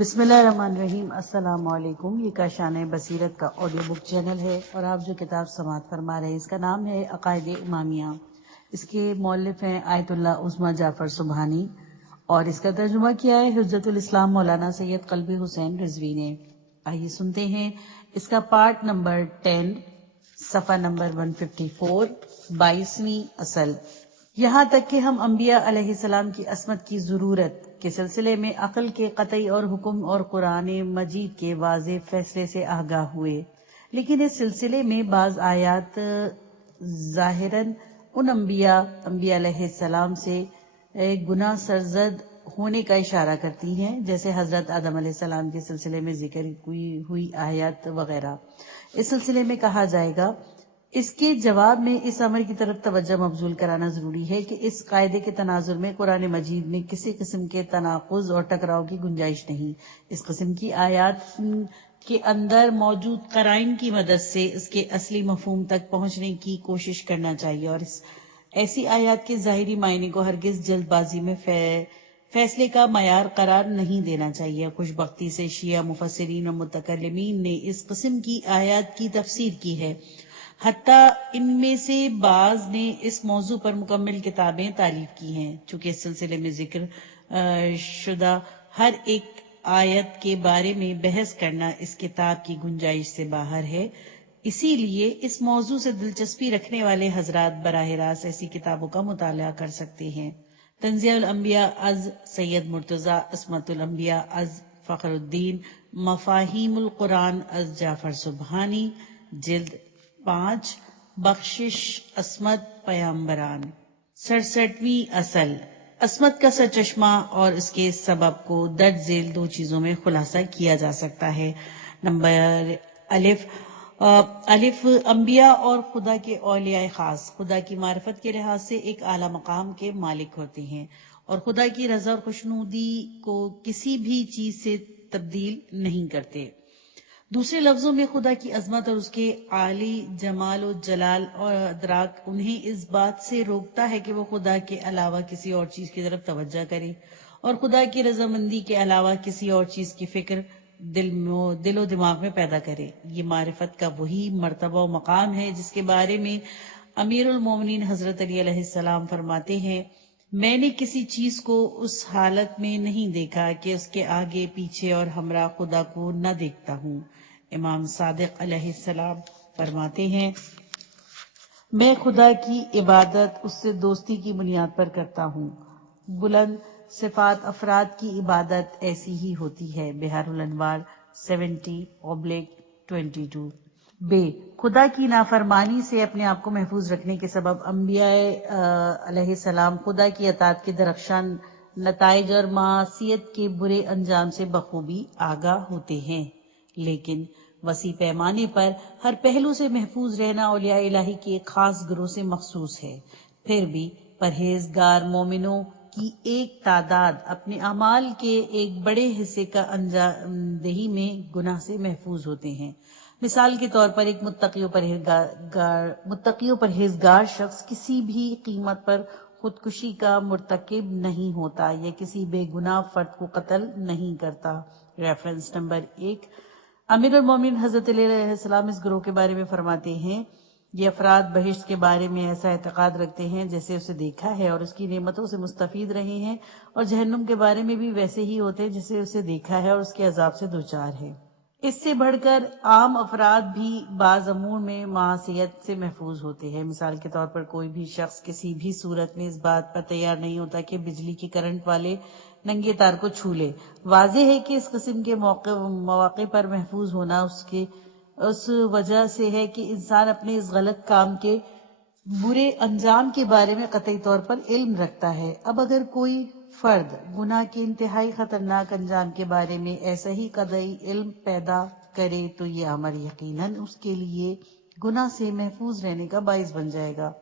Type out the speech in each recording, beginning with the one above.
بسم اللہ الرحمن الرحیم۔ السلام علیکم۔ یہ کاشانہ بصیرت کا آڈیو بک چینل ہے اور آپ جو کتاب سماعت فرما رہے ہیں اس کا نام ہے عقائد امامیہ۔ اس کے مؤلف ہیں آیت اللہ عظمی جعفر سبحانی اور اس کا ترجمہ کیا ہے حجت الاسلام مولانا سید قلبی حسین رضوی نے۔ آئیے سنتے ہیں اس کا پارٹ نمبر 10، صفحہ نمبر 154، 22ویں اصل۔ یہاں تک کہ ہم انبیاء علیہ السلام کی عصمت کی ضرورت کے سلسلے میں عقل کے قطعی اور حکم اور قرآن مجید کے واضح فیصلے سے آگاہ ہوئے، لیکن اس سلسلے میں بعض آیات ظاہراً ان انبیاء علیہ السلام سے گناہ سرزد ہونے کا اشارہ کرتی ہیں، جیسے حضرت آدم علیہ السلام کے سلسلے میں ذکر ہوئی آیات وغیرہ۔ اس سلسلے میں کہا جائے گا، اس کے جواب میں اس امر کی طرف توجہ مبذول کرانا ضروری ہے کہ اس قاعدے کے تناظر میں قرآن مجید میں کسی قسم کے تناقض اور ٹکراؤ کی گنجائش نہیں۔ اس قسم کی آیات کے اندر موجود قرائن کی مدد سے اس کے اصلی مفہوم تک پہنچنے کی کوشش کرنا چاہیے، اور ایسی آیات کے ظاہری معنی کو ہرگز جلد بازی میں فیصلے کا معیار قرار نہیں دینا چاہیے۔ خوش بختی سے شیعہ مفسرین اور متکلمین نے اس قسم کی آیات کی تفسیر کی ہے، حتیٰ ان میں سے بعض نے اس موضوع پر مکمل کتابیں تالیف کی ہیں۔ چونکہ اس سلسلے میں ذکر شدہ ہر ایک آیت کے بارے میں بحث کرنا اس کتاب کی گنجائش سے باہر ہے، اسی لیے اس موضوع سے دلچسپی رکھنے والے حضرات براہ راست ایسی کتابوں کا مطالعہ کر سکتے ہیں۔ تنزیہ الانبیاء از سید مرتضی، عصمت الانبیاء از فخر الدین، مفاہیم القرآن از جعفر سبحانی، جلد 5، بخشش عصمت پیامبران۔ 67ویں اصل، عصمت کا سرچشمہ اور اس کے سبب کو درج ذیل دو چیزوں میں خلاصہ کیا جا سکتا ہے۔ نمبر الف، انبیاء اور خدا کے اولیاء خاص خدا کی معرفت کے لحاظ سے ایک اعلیٰ مقام کے مالک ہوتے ہیں اور خدا کی رضا اور خوشنودی کو کسی بھی چیز سے تبدیل نہیں کرتے۔ دوسرے لفظوں میں خدا کی عظمت اور اس کے عالی جمال و جلال اور ادراک انہیں اس بات سے روکتا ہے کہ وہ خدا کے علاوہ کسی اور چیز کی طرف توجہ کرے اور خدا کی رضامندی کے علاوہ کسی اور چیز کی فکر دل و دماغ میں پیدا کرے۔ یہ معرفت کا وہی مرتبہ و مقام ہے جس کے بارے میں امیر المومنین حضرت علی علیہ السلام فرماتے ہیں، میں نے کسی چیز کو اس حالت میں نہیں دیکھا کہ اس کے آگے پیچھے اور ہمراہ خدا کو نہ دیکھتا ہوں۔ امام صادق علیہ السلام فرماتے ہیں، میں خدا کی عبادت اس سے دوستی کی بنیاد پر کرتا ہوں۔ بلند صفات افراد کی عبادت ایسی ہی ہوتی ہے۔ بحار الانوار 70/22۔ خدا کی نافرمانی سے اپنے آپ کو محفوظ رکھنے کے سبب انبیاء علیہ السلام خدا کی اطاعت کے درخشاں نتائج اور معصیت کے برے انجام سے بخوبی آگاہ ہوتے ہیں، لیکن وسیع پیمانے پر ہر پہلو سے محفوظ رہنا اولیاء الہی کے ایک خاص گروہ سے مخصوص ہے۔ پھر بھی پرہیزگار مومنوں کی ایک تعداد اپنے اعمال کے ایک بڑے حصے کا انجام دہی میں گناہ سے محفوظ ہوتے ہیں۔ مثال کے طور پر ایک متقی و پرہیزگار شخص کسی بھی قیمت پر خودکشی کا مرتکب نہیں ہوتا یا کسی بے گناہ فرد کو قتل نہیں کرتا۔ Reference number 1۔ امیر المومنین حضرت علی علیہ السلام اس گروہ کے بارے میں فرماتے ہیں، یہ افراد بہشت کے بارے میں ایسا اعتقاد رکھتے ہیں جیسے اسے دیکھا ہے اور اس کی نعمتوں سے مستفید رہے ہیں، اور جہنم کے بارے میں بھی ویسے ہی ہوتے ہیں جیسے اسے دیکھا ہے اور اس کے عذاب سے دوچار ہے۔ اس سے بڑھ کر عام افراد بھی بعض امور میں معصیت سے محفوظ ہوتے ہیں۔ مثال کے طور پر کوئی بھی شخص کسی بھی صورت میں اس بات پر تیار نہیں ہوتا کہ بجلی کے کرنٹ والے ننگے تار کو چھو لے۔ واضح ہے کہ اس قسم کے مواقع پر محفوظ ہونا اس وجہ سے ہے کہ انسان اپنے اس غلط کام کے برے انجام کے بارے میں قطعی طور پر علم رکھتا ہے۔ اب اگر کوئی فرد گناہ کے انتہائی خطرناک انجام کے بارے میں ایسا ہی قطعی علم پیدا کرے تو یہ امر یقیناً اس کے لیے گناہ سے محفوظ رہنے کا باعث بن جائے گا۔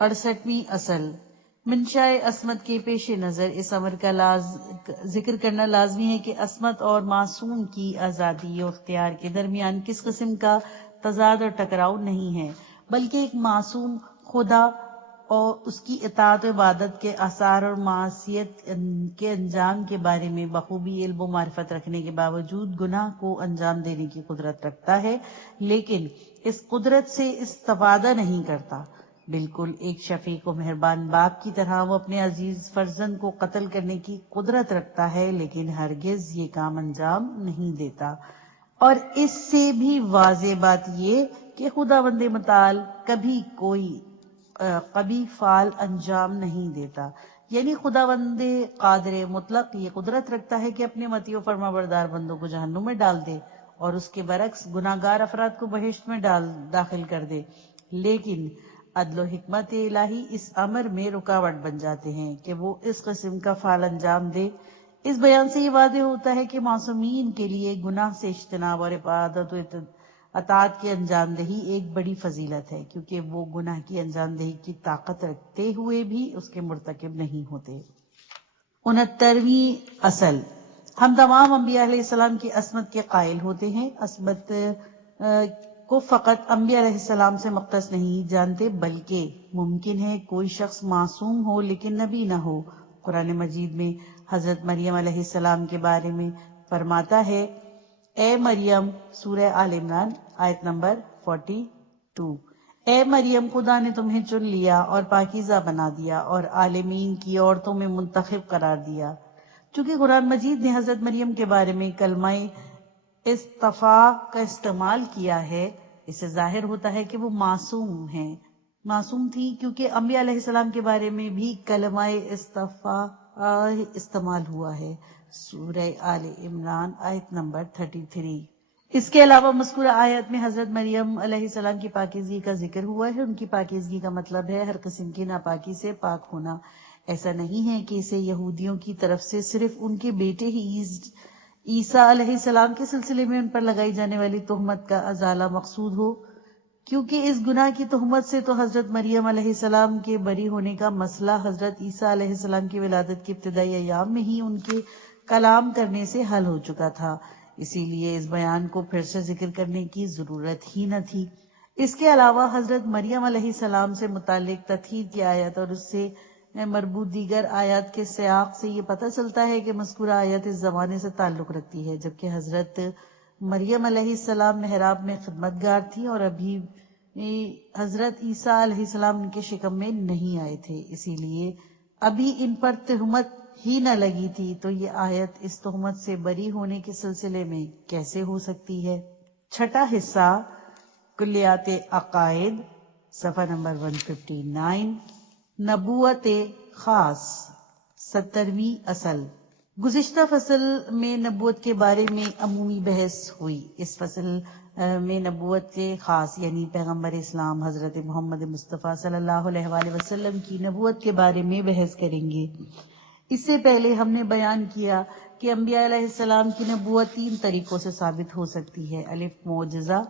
68ویں اصل، منشاء عصمت کے پیش نظر اس امر کا ذکر کرنا لازمی ہے کہ عصمت اور معصوم کی آزادی و اختیار کے درمیان کس قسم کا تضاد اور ٹکراؤ نہیں ہے، بلکہ ایک معصوم خدا اور اس کی اطاعت و عبادت کے آثار اور معصیت کے انجام کے بارے میں بخوبی علم و معرفت رکھنے کے باوجود گناہ کو انجام دینے کی قدرت رکھتا ہے، لیکن اس قدرت سے استفادہ نہیں کرتا۔ بالکل ایک شفیق و مہربان باپ کی طرح وہ اپنے عزیز فرزند کو قتل کرنے کی قدرت رکھتا ہے، لیکن ہرگز یہ کام انجام نہیں دیتا۔ اور اس سے بھی واضح بات یہ کہ خداوند متعال کبھی کوئی قبیح فعل انجام نہیں دیتا، یعنی خداوند قادر مطلق یہ قدرت رکھتا ہے کہ اپنے مطیع و فرما بردار بندوں کو جہنم میں ڈال دے اور اس کے برعکس گناہگار افراد کو بہشت میں داخل کر دے، لیکن عدل و حکمت الہی اس امر میں رکاوٹ بن جاتے ہیں کہ وہ اس قسم کا فعل انجام دے۔ اس بیان سے یہ واضح ہوتا ہے کہ معصومین کے لیے گناہ سے اجتناب اور عبادت و اطاعت کی انجام دہی ایک بڑی فضیلت ہے، کیونکہ وہ گناہ کی انجام دہی کی طاقت رکھتے ہوئے بھی اس کے مرتکب نہیں ہوتے۔ 69ویں اصل، ہم تمام انبیاء علیہ السلام کی عصمت کے قائل ہوتے ہیں۔ عصمت کو فقط انبیاء علیہ السلام سے مختص نہیں جانتے، بلکہ ممکن ہے کوئی شخص معصوم ہو لیکن نبی نہ ہو۔ قرآن مجید میں حضرت مریم علیہ السلام کے بارے میں فرماتا ہے، اے مریم، سورہ آل عمران آیت نمبر 42، اے مریم، خدا نے تمہیں چن لیا اور پاکیزہ بنا دیا اور عالمین کی عورتوں میں منتخب قرار دیا۔ چونکہ قرآن مجید نے حضرت مریم کے بارے میں کلمہ اصطفاء کا استعمال کیا ہے، اس سے ظاہر ہوتا ہے کہ وہ معصوم تھی، کیونکہ انبیاء علیہ السلام کے بارے میں بھی کلمہ اصطفاء استعمال ہوا ہے، سورہ آل عمران آیت نمبر 33۔ اس کے علاوہ مذکورہ آیت میں حضرت مریم علیہ السلام کی پاکیزگی کا ذکر ہوا ہے۔ ان کی پاکیزگی کا مطلب ہے ہر قسم کی ناپاکی سے پاک ہونا۔ ایسا نہیں ہے کہ اسے یہودیوں کی طرف سے صرف ان کے بیٹے ہی عیسیٰ علیہ السلام کے سلسلے میں ان پر لگائی جانے والی تہمت کا ازالہ مقصود ہو، کیونکہ اس گناہ کی تہمت سے تو حضرت مریم علیہ السلام کے بری ہونے کا مسئلہ حضرت عیسیٰ علیہ السلام کی ولادت کے ابتدائی ایام میں ہی ان کے کلام کرنے سے حل ہو چکا تھا، اسی لیے اس بیان کو پھر سے ذکر کرنے کی ضرورت ہی نہ تھی۔ اس کے علاوہ حضرت مریم علیہ السلام سے متعلق تطہیر کی آیت اور اس سے مربوط دیگر آیات کے سیاق سے یہ پتہ چلتا ہے کہ مذکورہ آیت اس زمانے سے تعلق رکھتی ہے جبکہ حضرت مریم علیہ السلام محراب میں خدمت گار تھی اور ابھی حضرت عیسیٰ علیہ السلام ان کے شکم میں نہیں آئے تھے، اسی لیے ابھی ان پر تہمت ہی نہ لگی تھی، تو یہ آیت اس تہمت سے بری ہونے کے سلسلے میں کیسے ہو سکتی ہے؟ چھٹا حصہ، کلیات عقائد، صفحہ نمبر 159، نبوت خاص، 70ویں اصل۔ گزشتہ فصل میں نبوت کے بارے میں عمومی بحث ہوئی، اس فصل میں نبوت کے خاص یعنی پیغمبر اسلام حضرت محمد مصطفیٰ صلی اللہ علیہ وآلہ وسلم کی نبوت کے بارے میں بحث کریں گے۔ اس سے پہلے ہم نے بیان کیا کہ انبیاء علیہ السلام کی نبوت 3 طریقوں سے ثابت ہو سکتی ہے: الف معجزہ،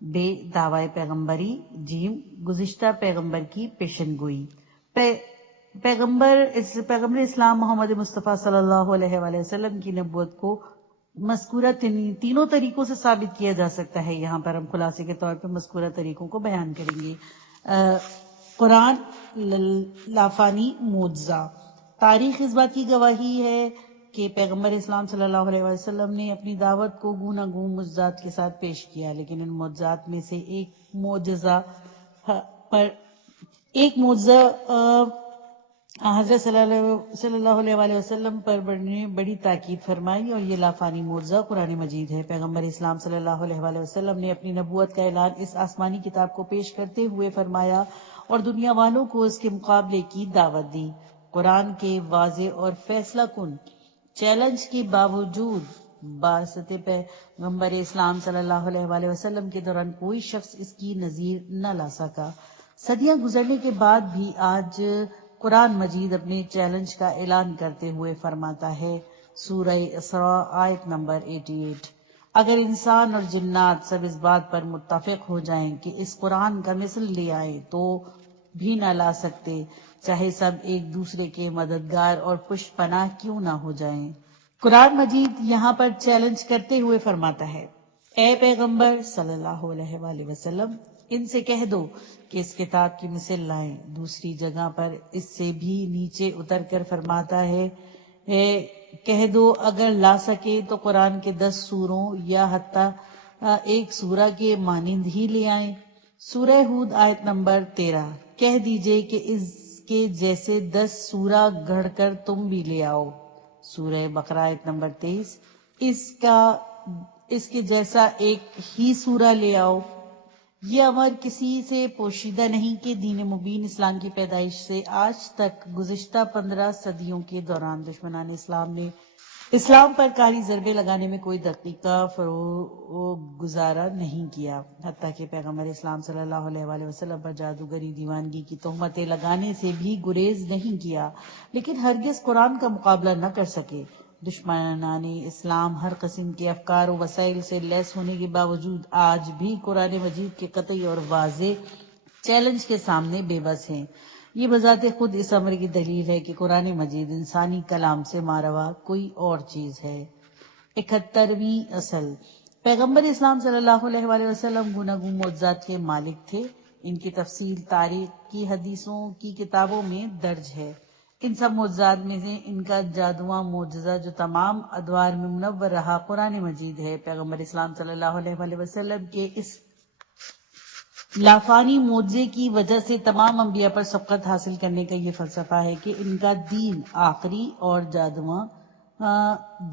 بے دعوی پیغمبری، جیم گزشتہ پیغمبر کی پیشن گوئی۔ پیغمبر اسلام محمد مصطفیٰ صلی اللہ علیہ وآلہ وسلم کی نبوت کو مذکورہ تینوں طریقوں سے ثابت کیا جا سکتا ہے۔ یہاں پر ہم خلاصے کے طور پر مذکورہ طریقوں کو بیان کریں گے۔ قرآن لافانی معجزہ، تاریخ اس بات کی گواہی ہے کہ پیغمبر اسلام صلی اللہ علیہ وسلم نے اپنی دعوت کو گوناگون معجزات کے ساتھ پیش کیا، لیکن ان معجزات میں سے ایک معجزہ حضرت صلی اللہ علیہ وآلہ وسلم پر بڑی تاکید فرمائی اور یہ لافانی معجزہ قرآن مجید ہے۔ پیغمبر اسلام صلی اللہ علیہ وآلہ وسلم نے اپنی نبوت کا اعلان اس آسمانی کتاب کو پیش کرتے ہوئے فرمایا اور دنیا والوں کو اس کے مقابلے کی دعوت دی۔ قرآن کے واضح اور فیصلہ کن چیلنج کے باوجود بعثت پیغمبر اسلام صلی اللہ علیہ وآلہ وسلم کے دوران کوئی شخص اس کی نظیر نہ لا سکا۔ صدیاں گزرنے کے بعد بھی آج قرآن مجید اپنے چیلنج کا اعلان کرتے ہوئے فرماتا ہے، سورہ اسراء آیت نمبر 88، اگر انسان اور جنات سب اس بات پر متفق ہو جائیں کہ اس قرآن کا مثل لے آئیں تو بھی نہ لا سکتے، چاہے سب ایک دوسرے کے مددگار اور پشت پناہ کیوں نہ ہو جائیں۔ قرآن مجید یہاں پر چیلنج کرتے ہوئے فرماتا ہے، اے پیغمبر صلی اللہ علیہ وآلہ وسلم، ان سے کہہ دو کہ اس کتاب کی مثل لائیں۔ دوسری جگہ پر اس سے بھی نیچے اتر کر فرماتا ہے کہہ دو اگر لا سکے تو قرآن کے 10 سوروں یا حتیٰ ایک سورہ کے مانند ہی لے آئیں۔ سورہ ہود آیت نمبر 13۔ کہہ دیجئے کہ اس کے جیسے 10 سورہ گھڑ کر تم بھی لے آؤ۔ سورہ بقرہ آیت نمبر 23۔ اس کے جیسا ایک ہی سورہ لے آؤ۔ یہ امر کسی سے پوشیدہ نہیں کہ دین مبین اسلام کی پیدائش سے آج تک گزشتہ 15 صدیوں کے دوران دشمنان اسلام نے اسلام پر کاری ضربے لگانے میں کوئی دقیقہ گزارا نہیں کیا، حتیٰ کہ پیغمبر اسلام صلی اللہ علیہ وآلہ وسلم پر جادوگری دیوانگی کی تہمتیں لگانے سے بھی گریز نہیں کیا، لیکن ہرگز قرآن کا مقابلہ نہ کر سکے۔ دشمنان اسلام ہر قسم کے افکار و وسائل سے لیس ہونے کے باوجود آج بھی قرآن مجید کے قطعی اور واضح چیلنج کے سامنے بے بس ہیں۔ یہ بذات خود اس امر کی دلیل ہے کہ قرآن مجید انسانی کلام سے ماروا کوئی اور چیز ہے۔ 71ویں اصل، پیغمبر اسلام صلی اللہ علیہ وآلہ وسلم گوناگون معجزات کے مالک تھے۔ ان کی تفصیل تاریخ کی حدیثوں کی کتابوں میں درج ہے۔ ان سب معجزات میں سے ان کا جادواں معجزہ جو تمام ادوار میں منور رہا قرآن مجید ہے۔ پیغمبر اسلام صلی اللہ علیہ وآلہ وسلم کے اس لافانی معجزے کی وجہ سے تمام انبیاء پر سبقت حاصل کرنے کا یہ فلسفہ ہے کہ ان کا دین آخری اور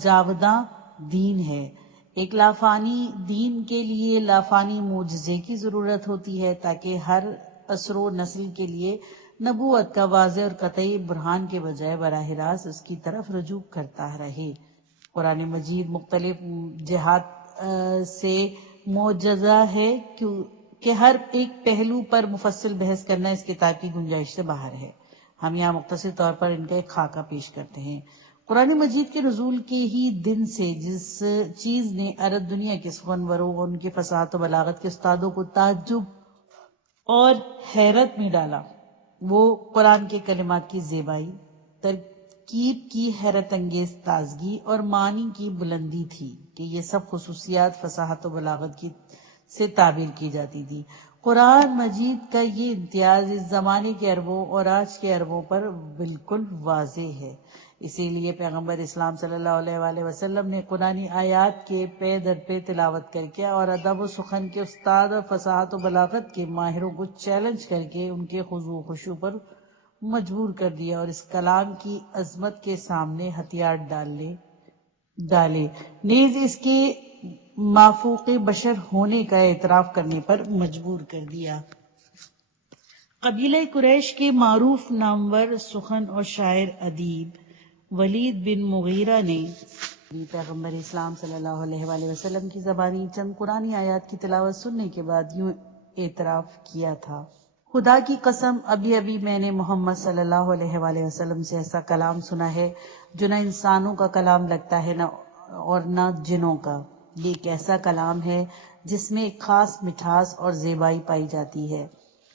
جاوداں دین ہے۔ ایک لافانی دین کے لیے لافانی معجزے کی ضرورت ہوتی ہے تاکہ ہر عصر و نسل کے لیے نبوت کا واضح اور قطعی برہان کے بجائے براہ راست اس کی طرف رجوع کرتا رہے۔ قرآن مجید مختلف جہات سے معجزہ ہے کہ ہر ایک پہلو پر مفصل بحث کرنا اس کتاب کی گنجائش سے باہر ہے۔ ہم یہاں مختصر طور پر ان کا ایک خاکہ پیش کرتے ہیں۔ قرآن مجید کے نزول کے ہی دن سے جس چیز نے عرب دنیا کے سخنوروں اور ان کے فصاحت و بلاغت کے استادوں کو تعجب اور حیرت میں ڈالا، وہ قرآن کے کلمات کی زیبائی، ترکیب کی حیرت انگیز تازگی اور معنی کی بلندی تھی کہ یہ سب خصوصیات فصاحت و بلاغت کی سے تعبیر کی جاتی تھی۔ قرآن مجید کا یہ امتیاز اس زمانے کے عربوں اور آج کے عربوں پر بالکل واضح ہے۔ اسی لیے پیغمبر اسلام صلی اللہ علیہ وآلہ وسلم نے قرآنی آیات کے پے در پے تلاوت کر کے اور ادب و سخن کے استاد اور فصاحت و بلاغت کے ماہروں کو چیلنج کر کے ان کے خضوع و خشوع پر مجبور کر دیا اور اس کلام کی عظمت کے سامنے ہتھیار ڈالے، نیز اس کے مافوق بشر ہونے کا اعتراف کرنے پر مجبور کر دیا۔ قبیلہ قریش کے معروف نامور سخن اور شاعر ادیب ولید بن مغیرہ نے پیغمبر اسلام صلی اللہ علیہ وآلہ وسلم کی زبانی چند قرآنی آیات کی تلاوت سننے کے بعد یوں اعتراف کیا تھا: خدا کی قسم، ابھی میں نے محمد صلی اللہ علیہ وآلہ وسلم سے ایسا کلام سنا ہے جو نہ انسانوں کا کلام لگتا ہے اور نہ جنوں کا۔ یہ ایک ایسا کلام ہے جس میں ایک خاص مٹھاس اور زیبائی پائی جاتی ہے۔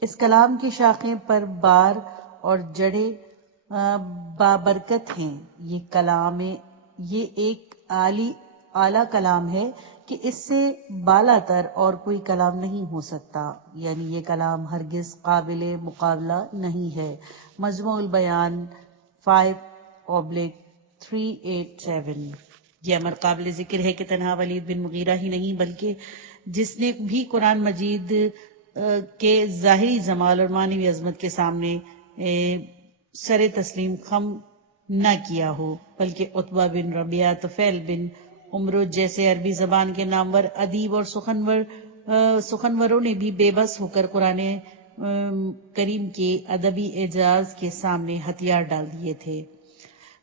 اس کلام کی شاخیں پر بار اور جڑیں بابرکت ہیں۔ یہ ایک اعلیٰ کلام ہے کہ اس سے بالا تر اور کوئی کلام نہیں ہو سکتا، یعنی یہ کلام ہرگز قابل مقابلہ نہیں ہے۔ مجموع البیان 5/387۔ یہ امر قابل ذکر ہے کہ تنہا ولید بن مغیرہ ہی نہیں بلکہ جس نے بھی قرآن مجید کے ظاہری جمال اور معنوی عظمت کے سامنے سر تسلیم خم نہ کیا ہو، بلکہ عتبہ بن ربیعہ، طفیل بن عمرو جیسے عربی زبان کے نامور ادیب اور سخنوروں نے بھی بے بس ہو کر قرآن کریم کے ادبی اعجاز کے سامنے ہتھیار ڈال دیے تھے۔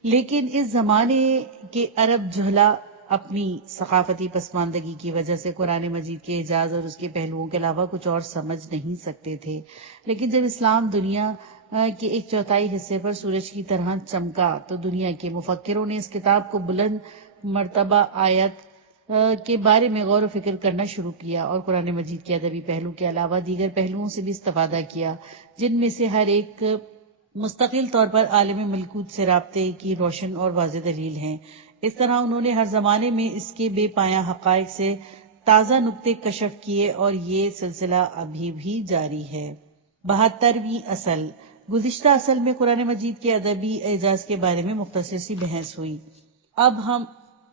لیکن اس زمانے کے عرب جہلا اپنی ثقافتی پسماندگی کی وجہ سے قرآن مجید کے اعجاز اور اس کے پہلوؤں کے علاوہ کچھ اور سمجھ نہیں سکتے تھے۔ لیکن جب اسلام دنیا کے 1/4 حصے پر سورج کی طرح چمکا تو دنیا کے مفکروں نے اس کتاب کو بلند مرتبہ آیت کے بارے میں غور و فکر کرنا شروع کیا اور قرآن مجید کے ادبی پہلو کے علاوہ دیگر پہلوؤں سے بھی استفادہ کیا، جن میں سے ہر ایک مستقل طور پر عالم ملکوت سے رابطے کی روشن اور واضح دلیل ہیں۔ اس طرح انہوں نے ہر زمانے میں اس کے بے پایاں حقائق سے تازہ نقطے کشف کیے اور یہ سلسلہ ابھی بھی جاری ہے۔ 72ویں اصل۔ گزشتہ اصل میں قرآن مجید کے ادبی اعجاز کے بارے میں مختصر سی بحث ہوئی۔ اب ہم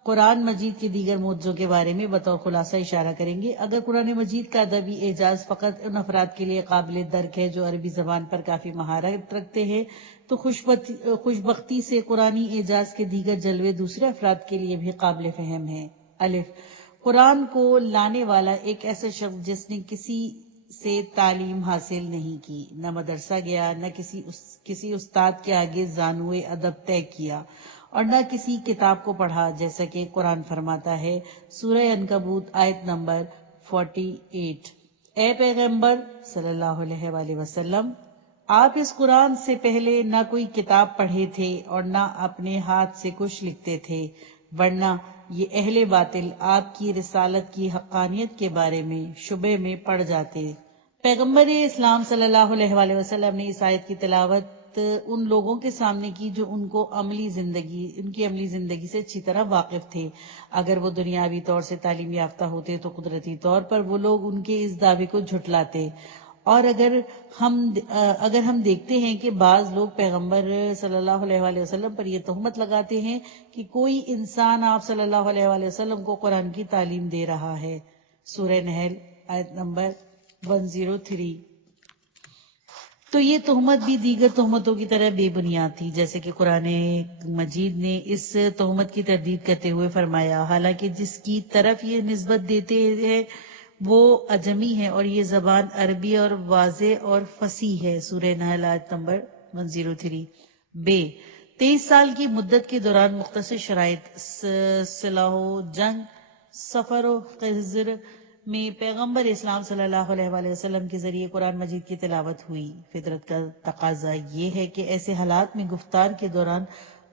قرآن مجید کے دیگر موضوع کے بارے میں بطور خلاصہ اشارہ کریں گے۔ اگر قرآن مجید کا ادبی اعجاز فقط ان افراد کے لیے قابل درک ہے جو عربی زبان پر کافی مہارت رکھتے ہیں تو خوش بختی سے قرآنی اعجاز کے دیگر جلوے دوسرے افراد کے لیے بھی قابل فہم ہیں۔ الف، قرآن کو لانے والا ایک ایسا شخص جس نے کسی سے تعلیم حاصل نہیں کی، نہ مدرسہ گیا، نہ کسی استاد کے آگے زانوئے ادب طے کیا اور نہ کسی کتاب کو پڑھا، جیسا کہ قرآن فرماتا ہے سورہ عنکبوت آیت نمبر 48۔ اے پیغمبر صلی اللہ علیہ وآلہ وسلم، آپ اس قرآن سے پہلے نہ کوئی کتاب پڑھے تھے اور نہ اپنے ہاتھ سے کچھ لکھتے تھے، ورنہ یہ اہل باطل آپ کی رسالت کی حقانیت کے بارے میں شبے میں پڑ جاتے۔ پیغمبر اسلام صلی اللہ علیہ وآلہ وسلم نے اس آیت کی تلاوت ان لوگوں کے سامنے کی جو ان کی عملی زندگی سے اچھی طرح واقف تھے۔ اگر وہ دنیاوی طور سے تعلیم یافتہ ہوتے تو قدرتی طور پر وہ لوگ ان کے اس دعوے کو جھٹلاتے، اور اگر ہم دیکھتے ہیں کہ بعض لوگ پیغمبر صلی اللہ علیہ وآلہ وسلم پر یہ تہمت لگاتے ہیں کہ کوئی انسان آپ صلی اللہ علیہ وآلہ وسلم کو قرآن کی تعلیم دے رہا ہے۔ سورہ نحل آیت نمبر 103۔ تو یہ تہمت بھی دیگر تہمتوں کی طرح بے بنیاد تھی، جیسے کہ قرآن مجید نے اس تہمت کی تردید کرتے ہوئے فرمایا، حالانکہ جس کی طرف یہ نسبت دیتے ہیں وہ اجمی ہے اور یہ زبان عربی اور واضح اور فصیح ہے۔ سورہ نحل آیت نمبر 103۔ بے 23 سال کی مدت کے دوران مختصر شرائط، صلح و جنگ، سفر و خضر میں پیغمبر اسلام صلی اللہ علیہ وآلہ وسلم کے ذریعے قرآن مجید کی تلاوت ہوئی۔ فطرت کا تقاضا یہ ہے کہ ایسے حالات میں گفتار کے دوران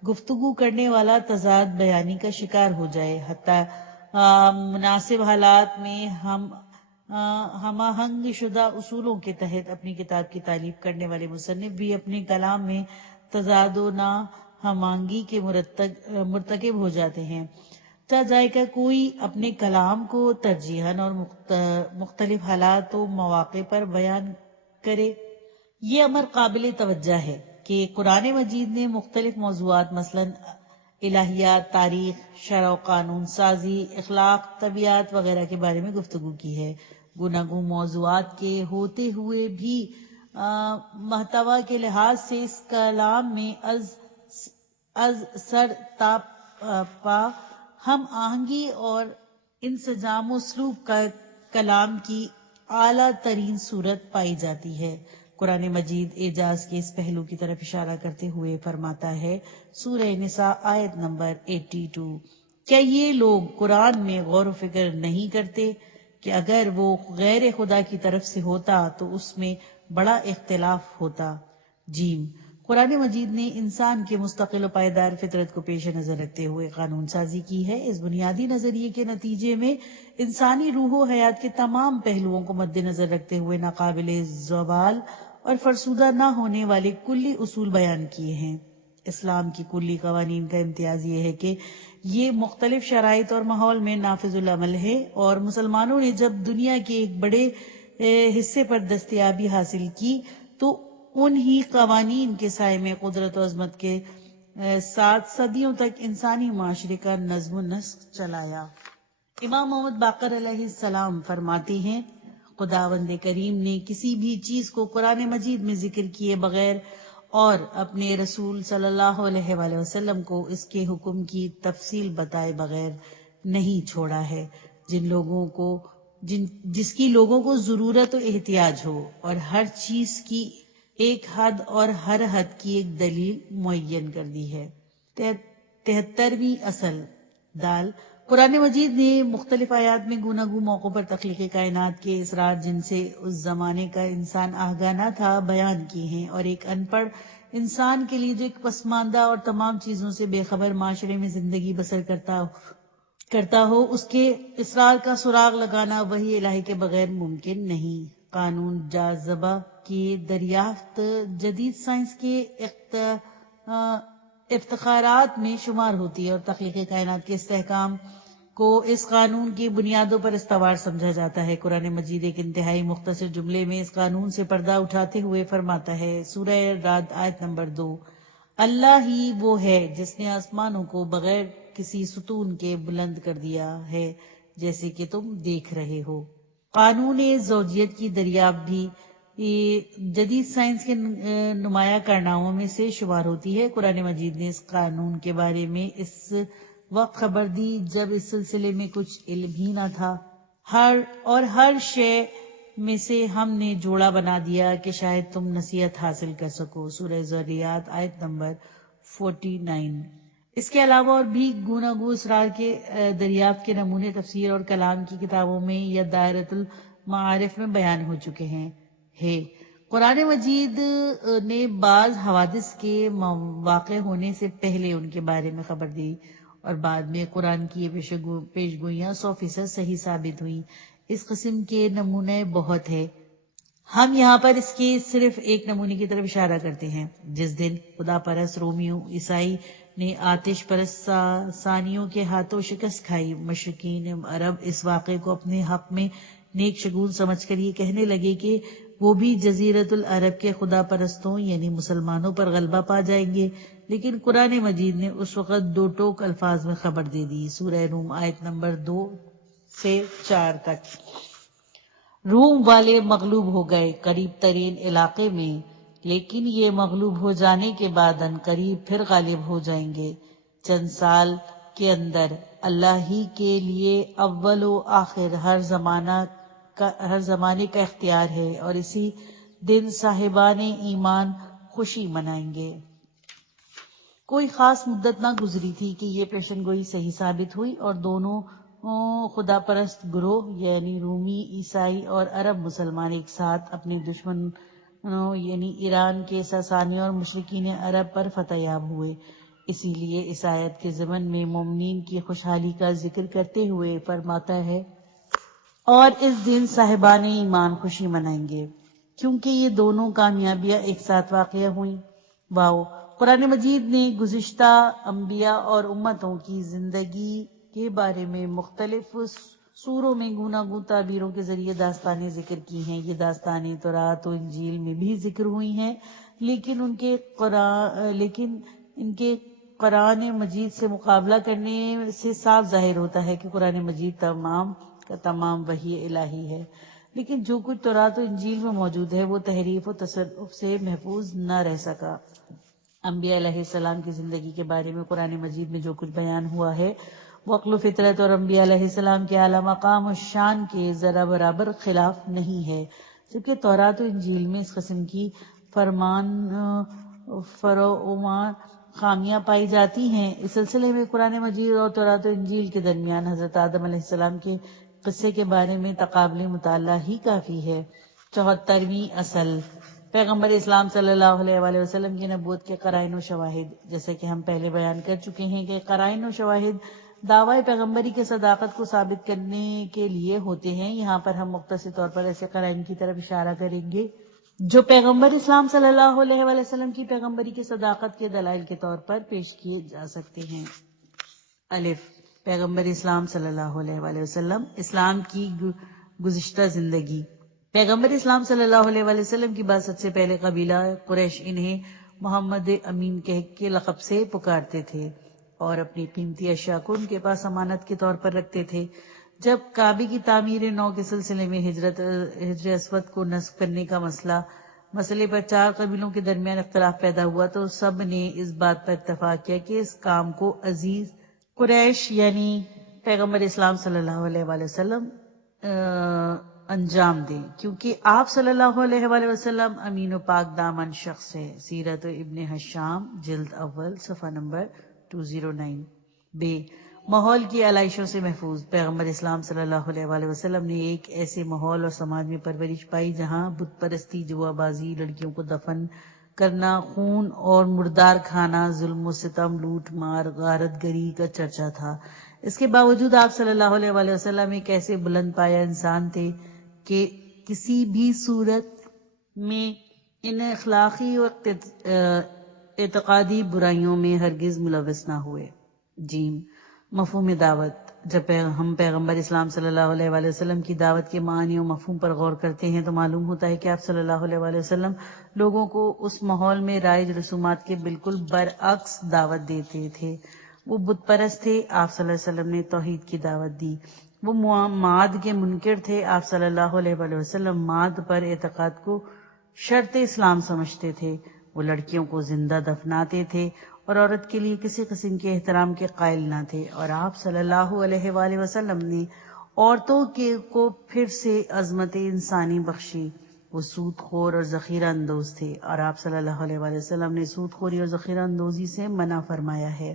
گفتگو کرنے والا تضاد بیانی کا شکار ہو جائے، حتیٰ مناسب حالات میں ہم آہنگ شدہ اصولوں کے تحت اپنی کتاب کی تعریف کرنے والے مصنف بھی اپنے کلام میں تضاد و ناہماہنگی کے مرتکب ہو جاتے ہیں۔ جائے کہ کوئی اپنے کلام کو ترجیحاً اور مختلف حالات و مواقع پر بیان کرے۔ یہ امر قابل توجہ ہے کہ قرآن مجید نے مختلف موضوعات مثلاً الہیات، تاریخ، شرع و قانون سازی، اخلاق، طبیعت وغیرہ کے بارے میں گفتگو کی ہے۔ گوناگون موضوعات کے ہوتے ہوئے بھی محتوا کے لحاظ سے اس کلام میں از سر تا پا ہم آہنگی اور انسجام و اسلوب کا کلام کی اعلیٰ ترین صورت پائی جاتی ہے۔ قرآن مجید اعجاز کے اس پہلو کی طرف اشارہ کرتے ہوئے فرماتا ہے سورہ نساء آیت نمبر 82، کیا یہ لوگ قرآن میں غور و فکر نہیں کرتے کہ اگر وہ غیر خدا کی طرف سے ہوتا تو اس میں بڑا اختلاف ہوتا۔ جیم، قرآن مجید نے انسان کے مستقل و پائیدار فطرت کو پیش نظر رکھتے ہوئے قانون سازی کی ہے۔ اس بنیادی نظریے کے نتیجے میں انسانی روح و حیات کے تمام پہلوؤں کو مد نظر رکھتے ہوئے ناقابل زوال اور فرسودہ نہ ہونے والے کلی اصول بیان کیے ہیں۔ اسلام کی کلی قوانین کا امتیاز یہ ہے کہ یہ مختلف شرائط اور ماحول میں نافذ العمل ہے، اور مسلمانوں نے جب دنیا کے ایک بڑے حصے پر دستیابی حاصل کی تو انہی قوانین کے سائے میں قدرت و عظمت کے ساتھ صدیوں تک انسانی معاشرے کا نظم و نسق چلایا۔ امام محمد باقر علیہ السلام فرماتے ہیں، خداوند کریم نے کسی بھی چیز کو قرآن مجید میں ذکر کیے بغیر اور اپنے رسول صلی اللہ علیہ وآلہ وسلم کو اس کے حکم کی تفصیل بتائے بغیر نہیں چھوڑا ہے، جس کی لوگوں کو ضرورت و احتیاج ہو، اور ہر چیز کی ایک حد اور ہر حد کی ایک دلیل معین کر دی ہے۔ 73ویں اصل دال، قرآن مجید نے مختلف آیات میں گوناگون موقعوں پر تخلیق کائنات کے اسرار جن سے اس زمانے کا انسان آگاہ نہ تھا بیان کیے ہیں، اور ایک ان پڑھ انسان کے لیے جو ایک پسماندہ اور تمام چیزوں سے بے خبر معاشرے میں زندگی بسر کرتا ہو، اس کے اسرار کا سراغ لگانا وحی الہی کے بغیر ممکن نہیں۔ قانون جاذبہ کی دریافت جدید سائنس کے افتخارات میں شمار ہوتی ہے، اور تخلیق کائنات کے استحکام کو اس قانون کی بنیادوں پر استوار سمجھا جاتا ہے۔ قرآن مجید ایک انتہائی مختصر جملے میں اس قانون سے پردہ اٹھاتے ہوئے فرماتا ہے، سورہ رعد آیت نمبر 2، اللہ ہی وہ ہے جس نے آسمانوں کو بغیر کسی ستون کے بلند کر دیا ہے جیسے کہ تم دیکھ رہے ہو۔ قانون زوجیت کی دریافت بھی جدید سائنس کے نمایاں کارناموں میں سے شمار ہوتی ہے۔ قرآن مجید نے اس قانون کے بارے میں اس وقت خبر دی جب اس سلسلے میں کچھ علم ہی نہ تھا، ہر شے میں سے ہم نے جوڑا بنا دیا کہ شاید تم نصیحت حاصل کر سکو۔ سورہ ذریات آیت نمبر 49۔ اس کے علاوہ اور بھی گوناگو اسرار کے دریافت کے نمونے تفسیر اور کلام کی کتابوں میں یا دائرۃ المعارف میں بیان ہو چکے ہیں۔ قرآن مجید نے بعض حوادث کے واقع ہونے سے پہلے ان کے بارے میں خبر دی اور بعد میں قرآن کی یہ پیشگوئیاں 100% صحیح ثابت ہوئیں۔ اس قسم کے نمونے بہت ہیں، ہم یہاں پر اس کے صرف ایک نمونے کی طرف اشارہ کرتے ہیں۔ جس دن خدا پرست رومیوں عیسائی نے آتش پرست ساسانیوں کے ہاتھوں شکست کھائی، مشرکین عرب اس واقعے کو اپنے حق میں نیک شگون سمجھ کر یہ کہنے لگے کہ وہ بھی جزیرت العرب کے خدا پرستوں یعنی مسلمانوں پر غلبہ پا جائیں گے، لیکن قرآن مجید نے اس وقت دو ٹوک الفاظ میں خبر دے دی۔ سورہ روم آیت نمبر 2 سے 4 تک۔ روم والے مغلوب ہو گئے قریب ترین علاقے میں، لیکن یہ مغلوب ہو جانے کے بعد ان قریب پھر غالب ہو جائیں گے۔ چند سال کے اندر اللہ ہی کے لیے اول و آخر ہر زمانے کا اختیار ہے اور اسی دن صاحبان ایمان خوشی منائیں گے۔ کوئی خاص مدت نہ گزری تھی کہ یہ پیشن گوئی صحیح ثابت ہوئی اور دونوں خدا پرست گروہ یعنی رومی عیسائی اور عرب مسلمان ایک ساتھ اپنے دشمنوں یعنی ایران کے ساسانیوں اور مشرکین عرب پر فتح یاب ہوئے۔ اسی لیے اس آیت کے ضمن میں مومنین کی خوشحالی کا ذکر کرتے ہوئے فرماتا ہے اور اس دن صاحبان ایمان خوشی منائیں گے، کیونکہ یہ دونوں کامیابیاں ایک ساتھ واقع ہوئیں۔ قرآن مجید نے گزشتہ انبیاء اور امتوں کی زندگی کے بارے میں مختلف سوروں میں گوناگون تعبیروں کے ذریعے داستانیں ذکر کی ہیں۔ یہ داستانیں توراۃ و انجیل میں بھی ذکر ہوئی ہیں، لیکن ان کے قرآن مجید سے مقابلہ کرنے سے صاف ظاہر ہوتا ہے کہ قرآن مجید تمام کا تمام وحی الہی ہے، لیکن جو کچھ توراۃ و انجیل میں موجود ہے وہ تحریف و تصرف سے محفوظ نہ رہ سکا۔ انبیاء علیہ السلام کی زندگی کے بارے میں قرآن مجید میں جو کچھ بیان ہوا ہے وہ عقل و فطرت اور انبیاء علیہ السلام کے اعلیٰ مقام و شان کے ذرا برابر خلاف نہیں ہے، جبکہ توراۃ و انجیل میں اس قسم کی فرمان فروعاں خامیاں پائی جاتی ہیں۔ اس سلسلے میں قرآن مجید اور توراۃ و انجیل کے درمیان حضرت آدم علیہ السلام کے قصے کے بارے میں تقابلی مطالعہ ہی کافی ہے۔ 74ویں اصل، پیغمبر اسلام صلی اللہ علیہ وآلہ وسلم کی نبوت کے قرائن و شواہد۔ جیسے کہ ہم پہلے بیان کر چکے ہیں کہ قرائن و شواہد دعوی پیغمبری کی صداقت کو ثابت کرنے کے لیے ہوتے ہیں۔ یہاں پر ہم مختصر طور پر ایسے قرائن کی طرف اشارہ کریں گے جو پیغمبر اسلام صلی اللہ علیہ وآلہ وسلم کی پیغمبری کی صداقت کے دلائل کے طور پر پیش کیے جا سکتے ہیں۔ الف، پیغمبر اسلام صلی اللہ علیہ وآلہ وسلم، اسلام کی گزشتہ زندگی۔ پیغمبر اسلام صلی اللہ علیہ وآلہ وسلم کی بعثت سے پہلے قبیلہ قریش انہیں محمد امین کہہ کے لقب سے پکارتے تھے اور اپنی قیمتی اشیاء کو ان کے پاس امانت کے طور پر رکھتے تھے۔ جب کعبے کی تعمیر نو کے سلسلے میں حجر اسود کو نصب کرنے کا مسئلے پر 4 قبیلوں کے درمیان اختلاف پیدا ہوا تو سب نے اس بات پر اتفاق کیا کہ اس کام کو عزیز قریش یعنی پیغمبر اسلام صلی اللہ علیہ وآلہ وسلم انجام دیں، کیونکہ آپ صلی اللہ علیہ وآلہ وسلم امین و پاک دامن شخص ہے۔ سیرت ابن حشام جلد اول صفحہ نمبر 209۔ بے، ماحول کی علائشوں سے محفوظ۔ پیغمبر اسلام صلی اللہ علیہ وآلہ وسلم نے ایک ایسے ماحول اور سماج میں پرورش پائی جہاں بت پرستی، جوا بازی، لڑکیوں کو دفن کرنا، خون اور مردار کھانا، ظلم و ستم، لوٹ مار، غارت گری کا چرچا تھا۔ اس کے باوجود آپ صلی اللہ علیہ وآلہ وسلم ایک ایسے بلند پایہ انسان تھے کہ کسی بھی صورت میں ان اخلاقی و اعتقادی برائیوں میں ہرگز ملوث نہ ہوئے۔ جیم، مفہوم دعوت۔ جب ہم پیغمبر اسلام صلی اللہ علیہ وآلہ وسلم کی دعوت کے معنی و مفہوم پر غور کرتے ہیں تو معلوم ہوتا ہے کہ آپ صلی اللہ علیہ وآلہ وسلم لوگوں کو اس ماحول میں رائج رسومات کے بالکل برعکس دعوت دیتے تھے۔ وہ بت پرست تھے، آپ صلی اللہ علیہ وسلم نے توحید کی دعوت دی۔ وہ معاد کے منکر تھے، آپ صلی اللہ علیہ وآلہ وسلم معاد پر اعتقاد کو شرط اسلام سمجھتے تھے۔ وہ لڑکیوں کو زندہ دفناتے تھے اور عورت کے لیے کسی قسم کے احترام کے قائل نہ تھے، اور آپ صلی اللہ علیہ وآلہ وسلم نے عورتوں کو پھر سے عظمت انسانی بخشی۔ وہ سود خور اور ذخیرہ اندوز تھے، اور آپ صلی اللہ علیہ وآلہ وسلم نے سود خوری اور ذخیرہ اندوزی سے منع فرمایا ہے۔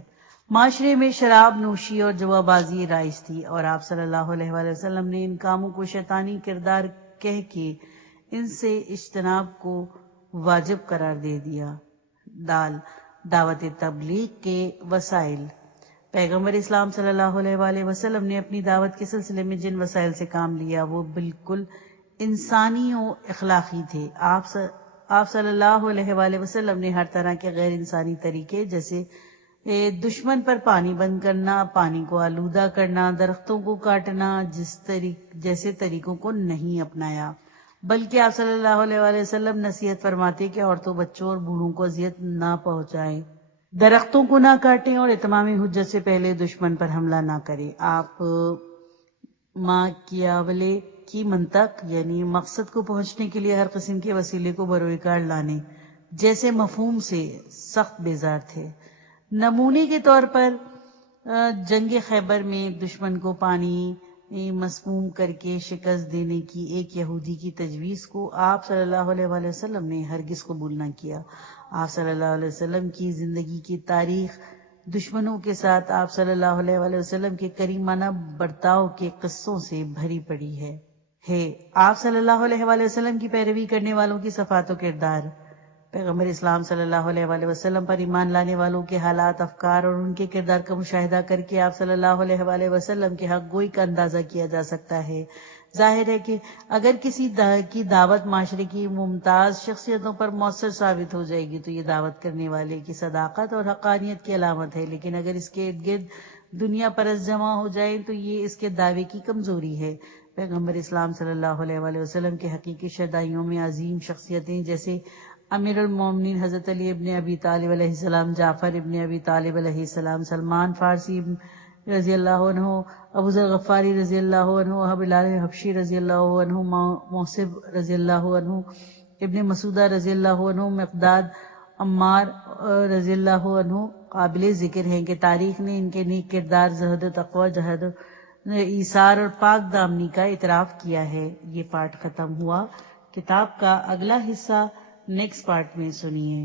معاشرے میں شراب نوشی اور جوا بازی رائج تھی، اور آپ صلی اللہ علیہ وآلہ وسلم نے ان کاموں کو شیطانی کردار کہہ کے ان سے اجتناب کو واجب قرار دے دیا۔ دعوت تبلیغ کے وسائل۔ پیغمبر اسلام صلی اللہ علیہ وآلہ وسلم نے اپنی دعوت کے سلسلے میں جن وسائل سے کام لیا وہ بالکل انسانی و اخلاقی تھے۔ آپ صلی اللہ علیہ وآلہ وسلم نے ہر طرح کے غیر انسانی طریقے جیسے دشمن پر پانی بند کرنا، پانی کو آلودہ کرنا، درختوں کو کاٹنا جیسے طریقوں کو نہیں اپنایا، بلکہ آپ صلی اللہ علیہ وآلہ وسلم نصیحت فرماتے کہ عورتوں، بچوں اور بوڑھوں کو اذیت نہ پہنچائیں، درختوں کو نہ کاٹیں اور اتمام حجت سے پہلے دشمن پر حملہ نہ کریں۔ آپ ماکیاویلی کی منطق یعنی مقصد کو پہنچنے کے لیے ہر قسم کے وسیلے کو بروئے کار لانے جیسے مفہوم سے سخت بیزار تھے۔ نمونے کے طور پر جنگ خیبر میں دشمن کو پانی مسموم کر کے شکست دینے کی ایک یہودی کی تجویز کو آپ صلی اللہ علیہ وآلہ وسلم نے ہرگز قبول نہ کیا۔ آپ صلی اللہ علیہ وسلم کی زندگی کی تاریخ دشمنوں کے ساتھ آپ صلی اللہ علیہ وآلہ وسلم کے کریمانہ برتاؤ کے قصوں سے بھری پڑی ہے۔ آپ صلی اللہ علیہ وآلہ وسلم کی پیروی کرنے والوں کی صفات و کردار۔ پیغمبر اسلام صلی اللہ علیہ وآلہ وسلم پر ایمان لانے والوں کے حالات، افکار اور ان کے کردار کا مشاہدہ کر کے آپ صلی اللہ علیہ وآلہ وسلم کے حق گوئی کا اندازہ کیا جا سکتا ہے۔ ظاہر ہے کہ اگر کسی کی دعوت معاشرے کی ممتاز شخصیتوں پر مؤثر ثابت ہو جائے گی تو یہ دعوت کرنے والے کی صداقت اور حقانیت کی علامت ہے، لیکن اگر اس کے ارد گرد دنیا پرست جمع ہو جائیں تو یہ اس کے دعوے کی کمزوری ہے۔ پیغمبر اسلام صلی اللہ علیہ وآلہ وسلم کے حقیقی شہدائیوں میں عظیم شخصیتیں جیسے امیر المومنین حضرت علی ابن ابی طالب علیہ السلام، جعفر ابن ابی طالب علیہ السلام، سلمان فارسی رضی اللہ عنہ، ابو ذر غفاری رضی اللہ عنہ، بلال حبشی رضی اللہ عنہ، موصب رضی اللہ عنہ، ابن مسعودہ رضی اللہ عنہ، مقداد عمار رضی اللہ عنہ قابل ذکر ہیں کہ تاریخ نے ان کے نیک کردار، زہد و تقوی، جہد، ایثار اور پاک دامنی کا اعتراف کیا ہے۔ یہ پارٹ ختم ہوا۔ کتاب کا اگلا حصہ نیکسٹ پارٹ میں سنیے۔